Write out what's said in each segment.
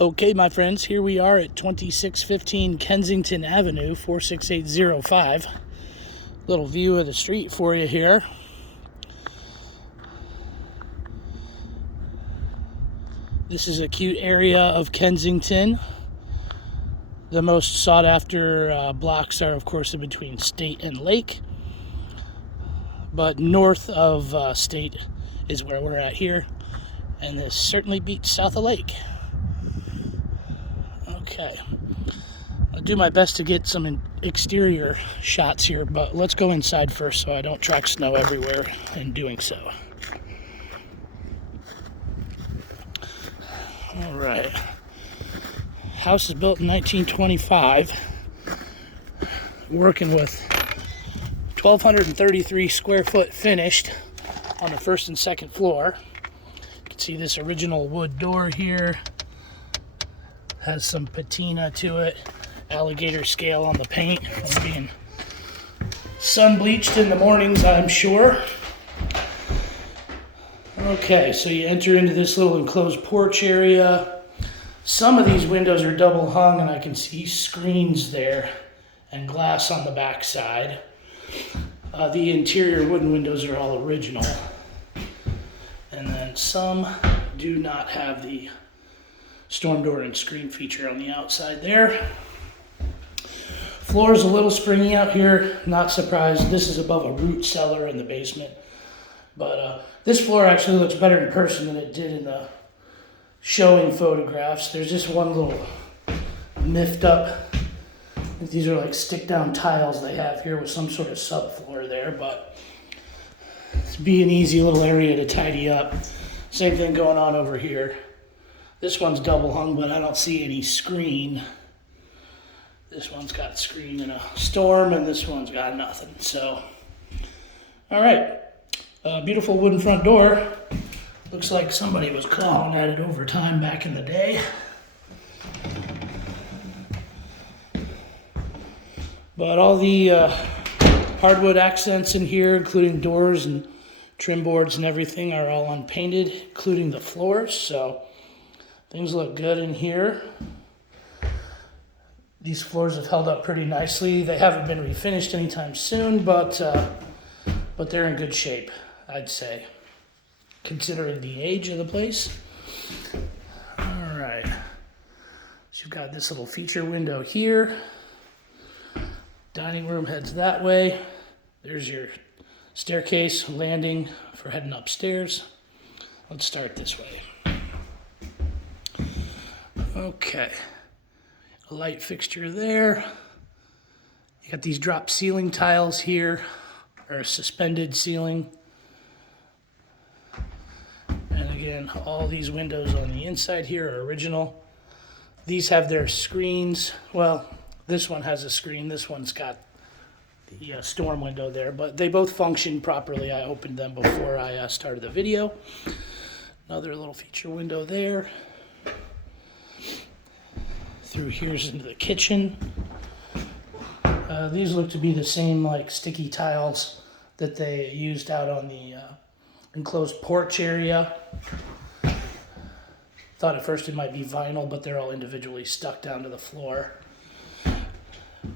Okay, my friends, here we are at 2615 Kensington Avenue, 46805. Little view of the street for you here. This is a cute area of Kensington. The most sought after blocks are, of course, in between State and Lake. But north of State is where we're at here. And this certainly beats south of Lake. Okay. I'll do my best to get some exterior shots here, but let's go inside first so I don't track snow everywhere in doing so. All right. House is built in 1925. Working with 1,233 square foot finished on the first and second floor. You can see this original wood door here. Has some patina to it, alligator scale on the paint, being sun bleached in the mornings, I'm sure. Okay, so you enter into this little enclosed porch area. Some of these windows are double hung, and I can see screens there and glass on the back side. The interior wooden windows are all original, and then some do not have the storm door and screen feature on the outside there. Floor is a little springy out here, not surprised. This is above a root cellar in the basement. But this floor actually looks better in person than it did in the showing photographs. There's just one little miffed up, these are like stick down tiles they have here with some sort of subfloor there, but it's be an easy little area to tidy up. Same thing going on over here. This one's double hung, but I don't see any screen. This one's got screen in a storm, and this one's got nothing. So, all right. Beautiful wooden front door. Looks like somebody was clawing at it over time back in the day. But all the hardwood accents in here, including doors and trim boards and everything, are all unpainted, including the floors. So things look good in here. These floors have held up pretty nicely. They haven't been refinished anytime soon, but they're in good shape, I'd say, considering the age of the place. All right. So you've got this little feature window here. Dining room heads that way. There's your staircase landing for heading upstairs. Let's start this way. Okay, a light fixture there. You got these drop ceiling tiles here, or a suspended ceiling. And again, all these windows on the inside here are original. These have their screens. Well, this one has a screen. This one's got the storm window there, but they both function properly. I opened them before I started the video. Another little feature window there. Through here's into the kitchen. These look to be the same like sticky tiles that they used out on the enclosed porch area. Thought at first it might be vinyl, but they're all individually stuck down to the floor.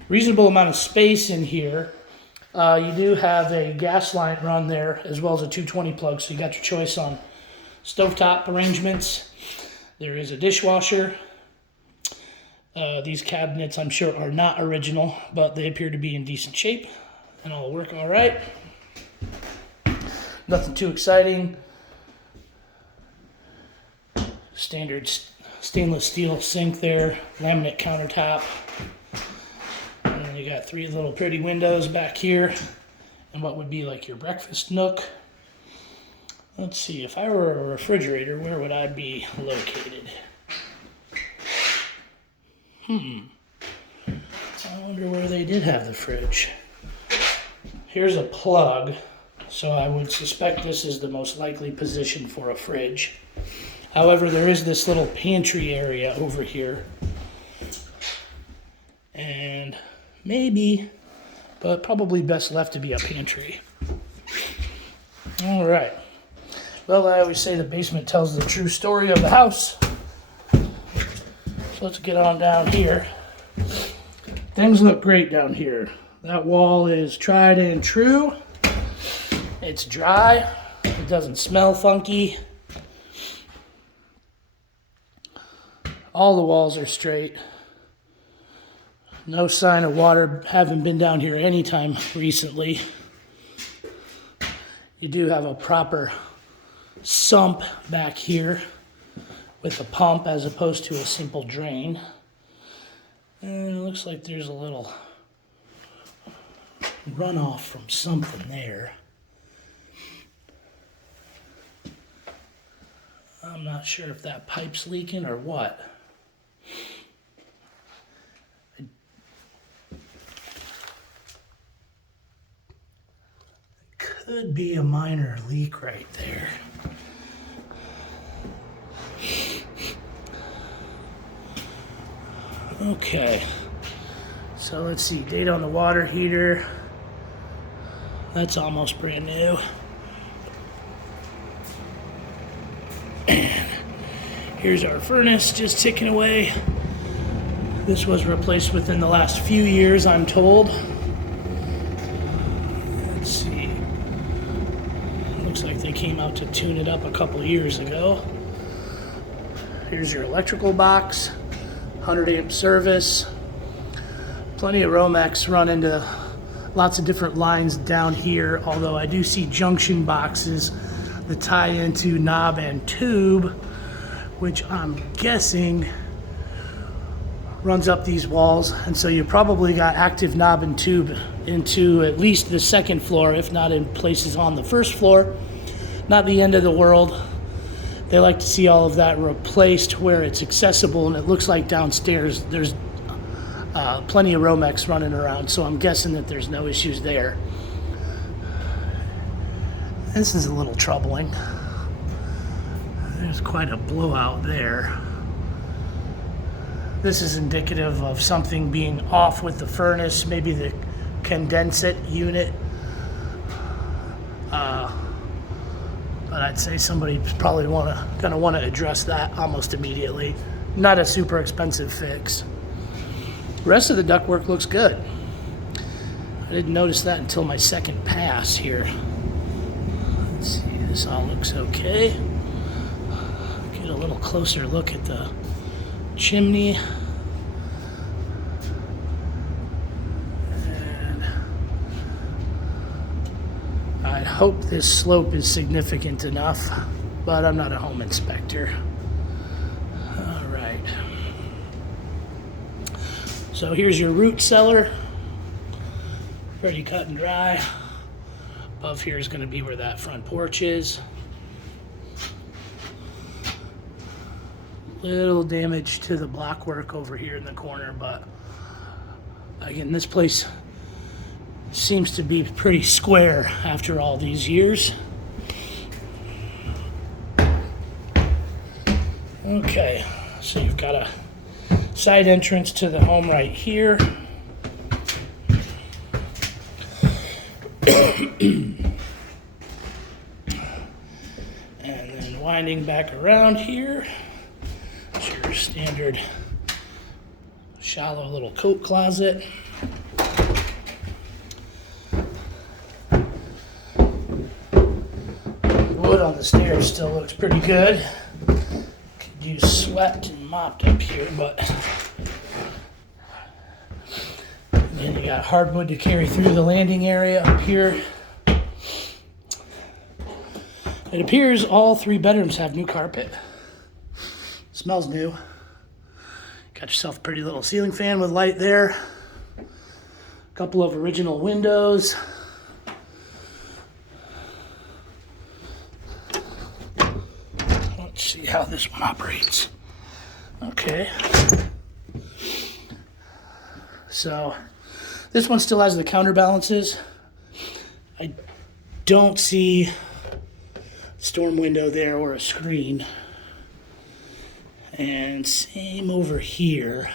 Reasonable amount of space in here. You do have a gas line run there as well as a 220 plug, so you got your choice on stovetop arrangements. There is a dishwasher. These cabinets, I'm sure, are not original, but they appear to be in decent shape and all work all right. Nothing too exciting. Standard stainless steel sink there, laminate countertop. And then you got three little pretty windows back here and what would be like your breakfast nook. Let's see, if I were a refrigerator, where would I be located? I wonder where they did have the fridge. Here's a plug, so I would suspect this is the most likely position for a fridge. However, there is this little pantry area over here. And maybe, but probably best left to be a pantry. All right. Well, I always say the basement tells the true story of the house. So let's get on down here. Things look great down here. That wall is tried and true. It's dry. It doesn't smell funky. All the walls are straight. No sign of water having been down here anytime recently. You do have a proper sump back here with a pump as opposed to a simple drain. And it looks like there's a little runoff from something there. I'm not sure if that pipe's leaking or what. Could be a minor leak right there. Okay, so let's see, date on the water heater. That's almost brand new. And here's our furnace just ticking away. This was replaced within the last few years, I'm told. Let's see. Looks like they came out to tune it up a couple years ago. Here's your electrical box, 100 amp service. Plenty of Romex run into lots of different lines down here, although I do see junction boxes that tie into knob and tube, which I'm guessing runs up these walls. And so you probably got active knob and tube into at least the second floor, if not in places on the first floor. Not the end of the world. They like to see all of that replaced where it's accessible, and it looks like downstairs there's plenty of Romex running around, so I'm guessing that there's no issues there. This is a little troubling. There's quite a blowout there. This is indicative of something being off with the furnace, maybe the condensate unit. But I'd say somebody's probably gonna want to address that almost immediately. Not a super expensive fix. The rest of the ductwork looks good. I didn't notice that until my second pass here. Let's see, this all looks okay. Get a little closer look at the chimney. And I hope this slope is significant enough, but I'm not a home inspector. All right. So here's your root cellar. Pretty cut and dry. Above here is going to be where that front porch is. Little damage to the blockwork over here in the corner, but again, this place seems to be pretty square after all these years. Okay, so you've got a side entrance to the home right here. And then winding back around here, it's your standard shallow little coat closet. Wood on the stairs still looks pretty good. Could use swept and mopped up here, but then you got hardwood to carry through the landing area up here. It appears all 3 bedrooms have new carpet. Smells new. Got yourself a pretty little ceiling fan with light there. A couple of original windows. Let's see how this one operates. Okay. So this one still has the counterbalances. I don't see storm window there or a screen. And same over here.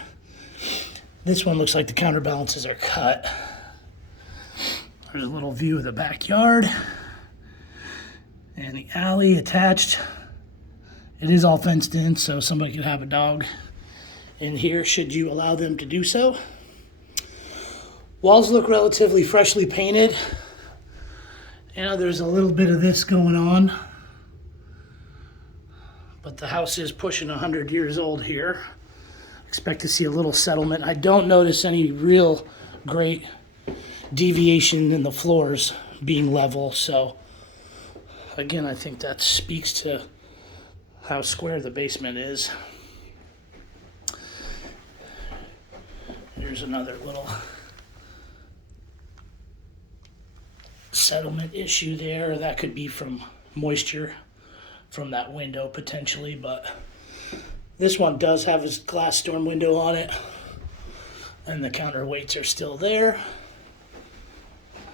This one looks like the counterbalances are cut. There's a little view of the backyard and the alley attached. It is all fenced in, so somebody could have a dog in here should you allow them to do so. Walls look relatively freshly painted. You know, there's a little bit of this going on, but the house is pushing 100 years old here. Expect to see a little settlement. I don't notice any real great deviation in the floors being level, so again, I think that speaks to how square the basement is. Here's another little settlement issue there. That could be from moisture from that window potentially, but this one does have a glass storm window on it, and the counterweights are still there.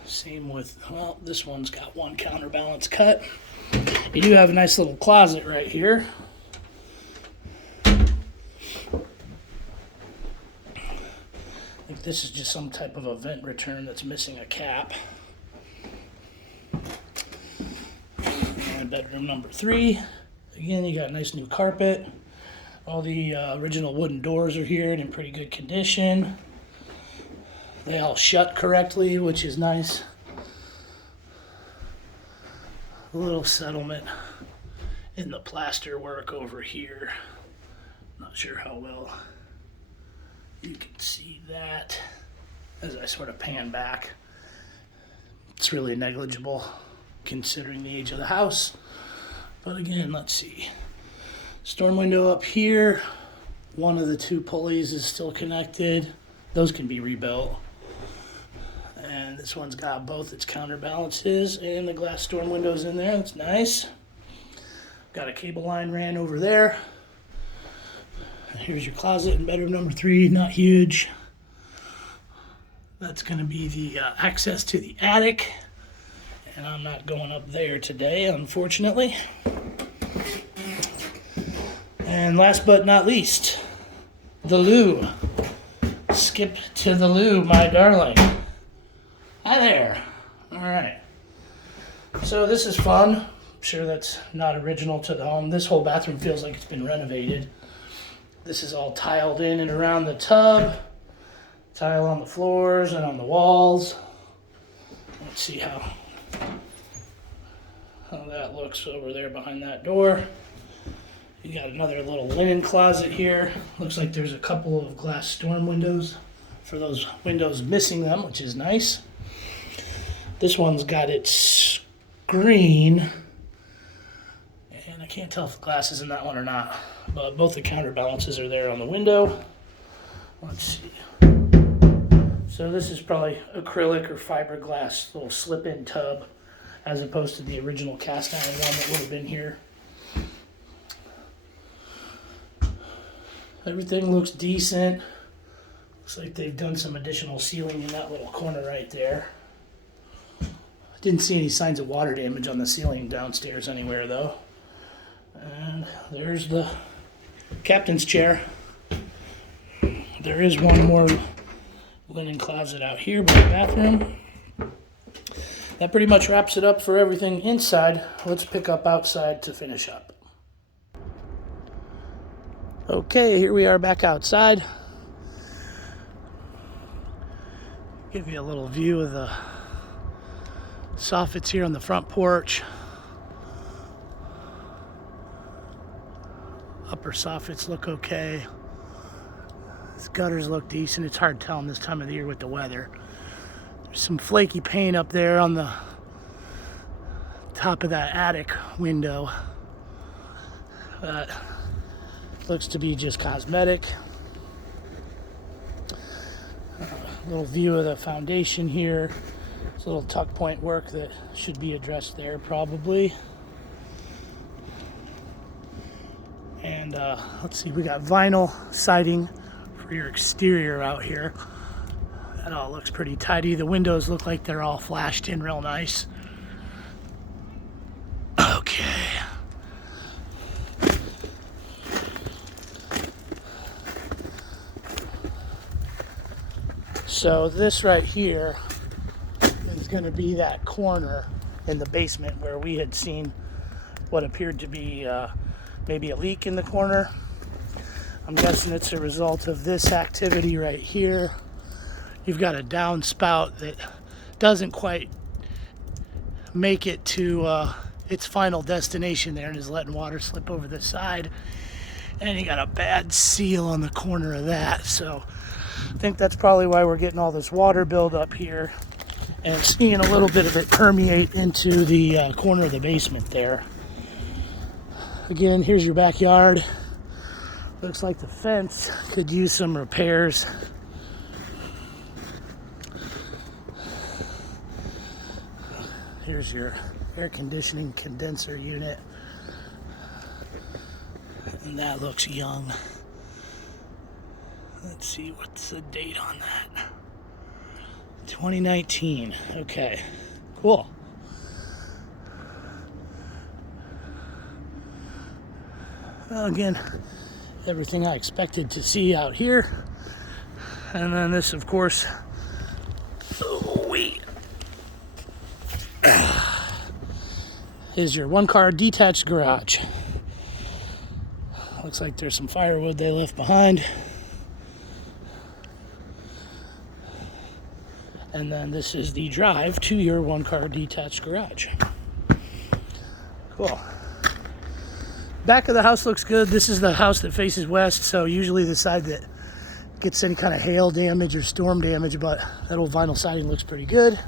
Same with, well, this one's got one counterbalance cut. You do have a nice little closet right here. I think this is just some type of a vent return that's missing a cap. And bedroom number 3. Again, you got a nice new carpet. All the original wooden doors are here and in pretty good condition. They all shut correctly, which is nice. A little settlement in the plaster work over here. Not sure how well you can see that as I sort of pan back. It's really negligible considering the age of the house. But again, let's see. Storm window up here. One of the 2 pulleys is still connected. Those can be rebuilt. And this one's got both its counterbalances and the glass storm windows in there. That's nice. Got a cable line ran over there. Here's your closet in bedroom number 3. Not huge. That's going to be the access to the attic. And I'm not going up there today, unfortunately. And last but not least, the loo. Skip to the loo, my darling. Hi there. All right. So this is fun. I'm sure that's not original to the home. This whole bathroom feels like it's been renovated. This is all tiled in and around the tub. Tile on the floors and on the walls. Let's see how that looks over there behind that door. You got another little linen closet here. Looks like there's a couple of glass storm windows for those windows missing them, which is nice. This one's got its screen, and I can't tell if the glass is in that one or not, but both the counterbalances are there on the window. Let's see. So this is probably acrylic or fiberglass little slip-in tub as opposed to the original cast iron one that would have been here. Everything looks decent. Looks like they've done some additional sealing in that little corner right there. Didn't see any signs of water damage on the ceiling downstairs anywhere though. And there's the captain's chair. There is one more linen closet out here by the bathroom. That pretty much wraps it up for everything inside. Let's pick up outside to finish up. Okay, here we are back outside. Give you a little view of the soffits here on the front porch. Upper soffits look okay. These gutters look decent. It's hard telling this time of the year with the weather. There's some flaky paint up there on the top of that attic window. That looks to be just cosmetic. Little view of the foundation here. It's a little tuck point work that should be addressed there probably. And let's see, we got vinyl siding for your exterior out here. That all looks pretty tidy. The windows look like they're all flashed in real nice. Okay. So this right here is going to be that corner in the basement where we had seen what appeared to be maybe a leak in the corner. I'm guessing it's a result of this activity right here. You've got a downspout that doesn't quite make it to its final destination there and is letting water slip over the side. And you got a bad seal on the corner of that. So I think that's probably why we're getting all this water buildup here. And seeing a little bit of it permeate into the corner of the basement there. Again, here's your backyard. Looks like the fence could use some repairs. Here's your air conditioning condenser unit. And that looks young. Let's see, what's the date on that? 2019. Okay, cool. Well, again, everything I expected to see out here. And then this, of course, is your one-car detached garage. Looks like there's some firewood they left behind. And then this is the drive to your one-car detached garage. Cool. Back of the house looks good. This is the house that faces west, so usually the side that gets any kind of hail damage or storm damage, but that old vinyl siding looks pretty good.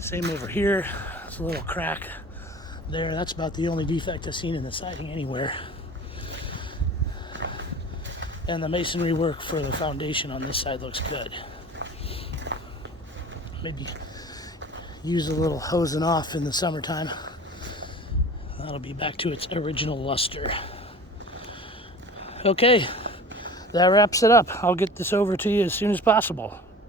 Same over here. There's a little crack there. That's about the only defect I've seen in the siding anywhere. And the masonry work for the foundation on this side looks good. Maybe use a little hosing off in the summertime. That'll be back to its original luster. Okay, that wraps it up. I'll get this over to you as soon as possible.